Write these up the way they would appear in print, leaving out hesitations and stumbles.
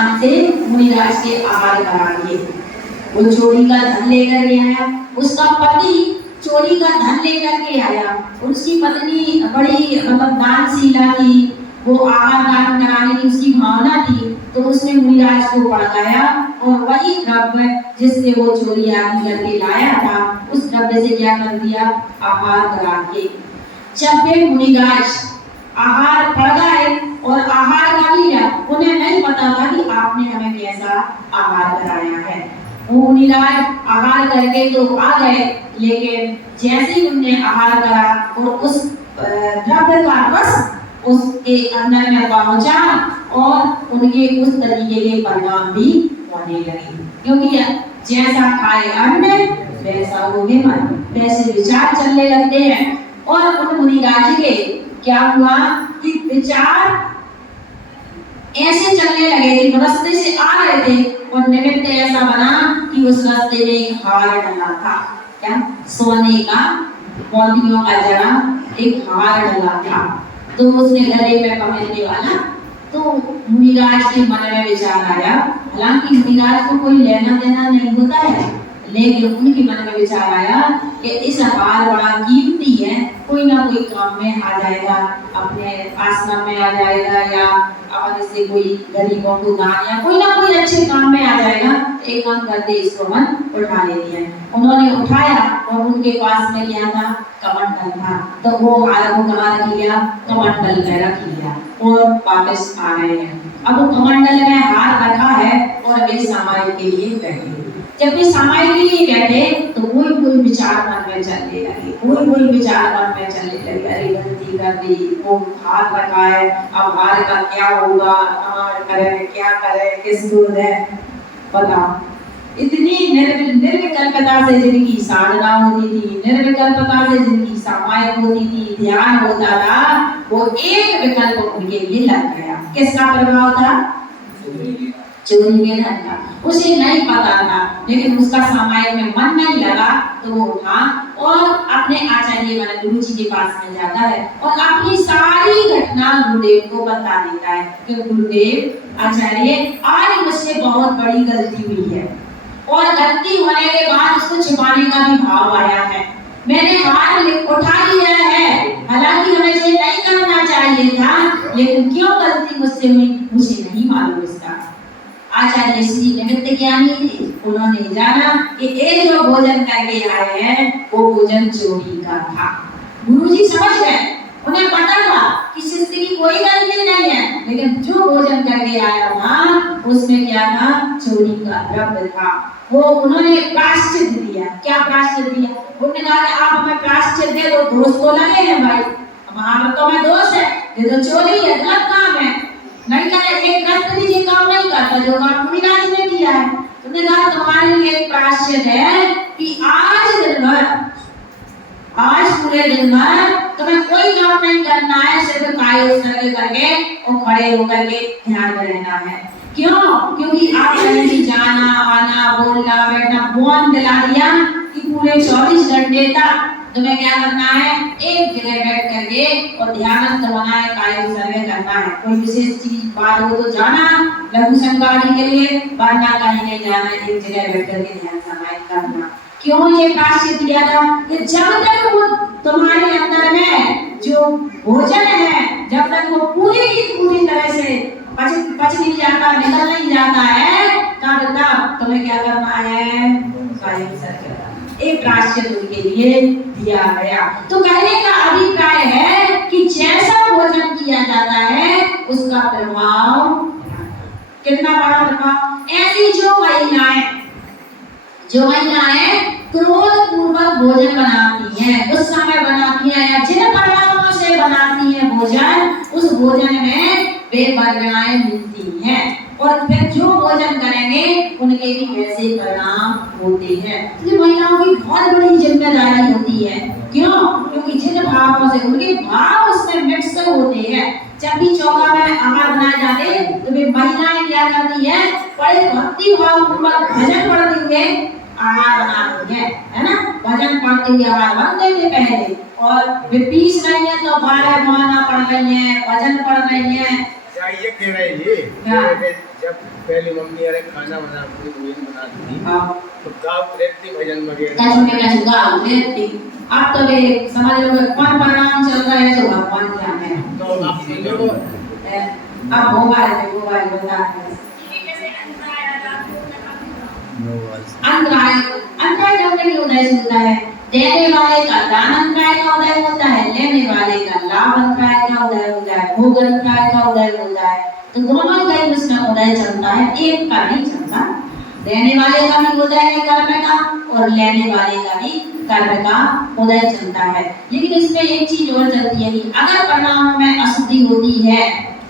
दान से मुनिराज के आहार करा दिए। वो चोरी का धन लेकर के आया, उसका पति चोरी का धन लेकर के आया, उसकी पत्नी बड़ी मतलब दानशीला थी, वो आहार दान कराने की उसकी भावना थी, तो उसने मुनिराज को भड़काया और वही द्रव्य जिससे वो चोरी आदि करके लाया था, उस द्रव्य से क्या कर दिया, आहार करा के। जब वे मुनिराज आहार पड़ गए और आहार कर लिया, उन्हें नहीं पता था कि आपने हमें कैसा आहार कराया है। वो मुनिराज आहार करके तो आ गए, लेकिन जैसे ही उन्हें आहार करा और उस द्रव्य का रस उसके अंदर में पहुंचा और उनके उस तरीके के परिणाम भी होने लगे, क्योंकि जैसा खाए अन्न वैसा होगे मन, वैसे विचार चलने लगते हैं। और उन मुनिराज के क्या हुआ कि विचार ऐसे चलने लगे थे, रास्ते से आ रहे थे और निमित्त ऐसा बना कि उस रास्ते में एक हार डला था, क्या सोने का, मोतियों का जड़ा एक हार डला था, तो उसने गले में पहनने वाला। तो मुनिराज के मन में विचार आया, हालांकि मुनिराज को कोई लेना देना नहीं होता है, लेकिन उनके मन में विचार आया कि इस हार बड़ा कीमती है, कोई ना कोई काम में आ जाएगा, अपने आश्रम में आ जाएगा या अपन से कोई गरीबों को दान या कोई ना कोई अच्छे काम में आ जाएगा। एक काम करते इसको मन उठा लेते हैं। उन्होंने उठाया और उनके पास में क्या था, कमंडल था, तो वो हार को कहाँ रख लिया, कमंडल में रख लिया और वापस आ रहे हैं। अब वो कमंडल में हार रखा है और वे समाई के लिए बैठे। जब वे समाई के लिए बैठे तो कोई विचार मन में चलने लगे, कोई विचार मन में चलने लगे, अरे गलती कर दी, वो हार रखा है, अब हार का क्या होगा, हार करें क्या करें, किसको दें, बताओ। इतनी निर्विकल्पता से जिनकी साधना होती थी, निर्विकल्पता से जिनकी समाई होती थी, ध्यान होता था, वो एक विकल्प उनके लिए लग गया। किसका प्रभाव था, चोरी में धन का। उसे नहीं पता था, लेकिन उसका समाई में मन नहीं लगा, तो वो उठा और अपने आचार्य माने गुरु जी के पास में जाता है और अपनी सारी घटना गुरुदेव को बता देता है कि गुरुदेव आचार्य, आज मुझसे बहुत बड़ी गलती हुई है और गलती होने के बाद उसको छिपाने का भी भाव आया है। मैंने हार उठा लिया है, हालांकि हमें ये नहीं करना चाहिए था, लेकिन क्यों गलती मुझसे हुई मुझे नहीं मालूम इसका। आचार्य श्री निमित्त ज्ञानी थे, उन्होंने जाना कि ये जो भोजन करके आए हैं वो भोजन चोरी का था। गुरुजी समझ गए, उन्हें पता था कि शिष्य की कोई गलती नहीं है, लेकिन जो भोजन करके आया था उसमें क्या था, चोरी का द्रव्य था। वो उन्होंने प्रायश्चित दिया। क्या प्रायश्चित दिया? उन्होंने कहा कि आप हमें प्रायश्चित दे दो, दोष तो लगे हैं भाई, महारतों में दोष है, ये तो चोरी है, गलत काम है, नहीं करे एक गलत भी ये काम नहीं करता जो काम मुनिराज ने किया है। तुमने कहा तुम्हारे लिए एक प्रायश्चित है कि आज दिन भर, आज पूरे दिन भर तुम्हें कोई काम नहीं करना है, सिर्फ काय उत्सर्ग करके और खड़े होकर के ध्यान में रहना है। क्यों? क्योंकि आप कहीं भी जाना आना बोलना बैठना मौन दिला दिया कि पूरे 24 घंटे तक तुम्हें क्या करना है, एक जगह बैठ करके और ध्यान करना है, काय उत्सर्ग करना है। कोई विशेष चीज बात हो तो जाना लघु संगाड़ी के लिए, वरना कहीं नहीं जाना, एक जगह बैठ करके ध्यान समाहित करना। क्यों ये प्रायश्चित दिया था कि जब तक वो तुम्हारे अंदर में जो भोजन है, जब तक वो पूरी तरह से पच नहीं जाता, निकल नहीं जाता है, तब तक तुम्हें क्या करना है, काय उत्सर्ग करना। एक प्रायश्चित उनके लिए दिया गया। तो कहने का अभिप्राय है कि जैसा भोजन किया जाता है उसका प्रभाव कितना बड़ा प्रभाव। ऐसी जो महिलाएं क्रोध पूर्वक भोजन बनाती हैं, उस समय बनाती हैं या जिन परिणामों से बनाती हैं भोजन, उस भोजन में वे वर्जनाएं मिलती हैं और फिर जो भोजन करेंगे उनके भी वैसे परिणाम होते हैं। तो महिलाओं की बहुत बड़ी जिम्मेदारी होती है। क्यों? क्योंकि जिन भावों से उनके भाव उसमें मिक्स होते हैं। जब भी चौका में आहार बनाए जाते तो वे महिलाएं क्या करती है, बड़े भक्ति भाव पूर्वक भजन पढ़ते हुए आहार बनाती है ना, भजन पढ़ते हुए आहार बनते थे पहले, और वे पीस रही है तो 12 माला पढ़ रही है, भजन पढ़ रही है। ये कह रहे हैं जब पहली मम्मी अरे खाना बनाती थी, भोजन बनाती थी, हाँ तो गाँव रहती भजन वगैरह। कैसे गाँव रहती। अब तो वे समझ लो कि कौन परिणाम चल रहा है जो भगवान जाने। तो आप देखो अब मोबाइल बता है। अंतराय अंतराय जब नहीं उदय होता है, देने वाले का दान अंतराय का उदय होता है, लेने वाले का लाभ अंतराय का उदय होता है, भोग अंतराय का उदय होता है। तो दोनों का ही उसमें उदय चलता है, एक का नहीं चलता। देने वाले का भी उदय है कर्म का और लेने वाले का भी कर्म का उदय चलता है। लेकिन इसमें एक चीज और चलती है कि अगर परिणाम में अशुद्धि होती है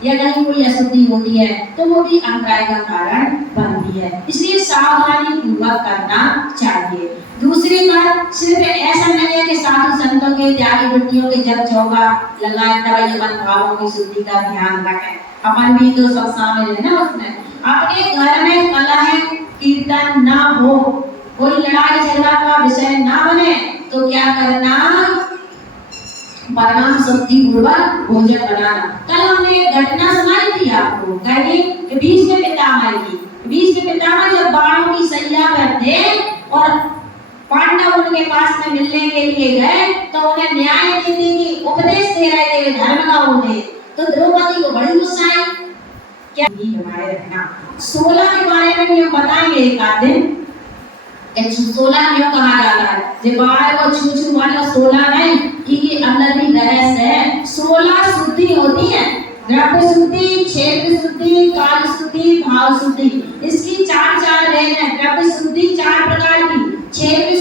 या कहीं कोई अशुद्धि होती है तो वो भी अंतराय का कारण बनती है। इसलिए सावधानी पूर्वक करना चाहिए। दूसरी बात, सिर्फ ऐसा नहीं है कि साधु संतों के त्यागी वृत्तियों के जब चौका लगाए तब ये मन भावों की शुद्धि का ध्यान रखें। अपन भी तो सब शामिल है ना उसमें। अपने घर में कलह कीर्तन ना हो, कोई लड़ाई झगड़ा का विषय ना बने, तो क्या करना, परिणाम शुद्धि पूर्वक भोजन बनाना। कल हमने एक घटना सुनाई थी आपको, कहीं बीच में पितामह की, बीच में पितामह जब बाणों की सैया पर थे और पांडव उनके पास में मिलने के लिए गए तो उन्हें न्याय नीति की उपदेश दे रहे थे, धर्म का उन्हें। तो द्रौपदी को बड़ी गुस्सा आई। क्या हमारे रहना 16 के बारे में हम बताएंगे एक आध दिन। 16 क्यों कहा जाता है, जब बाहर को छू वाला 16 नहीं, इनके अंदर भी रहस्य है। 16 शुद्धि होती है, द्रव्य शुद्धि, क्षेत्र शुद्धि, काल शुद्धि, भाव शुद्धि। इसकी चार रेन है। द्रव्य शुद्धि 4 प्रकार की, क्षेत्र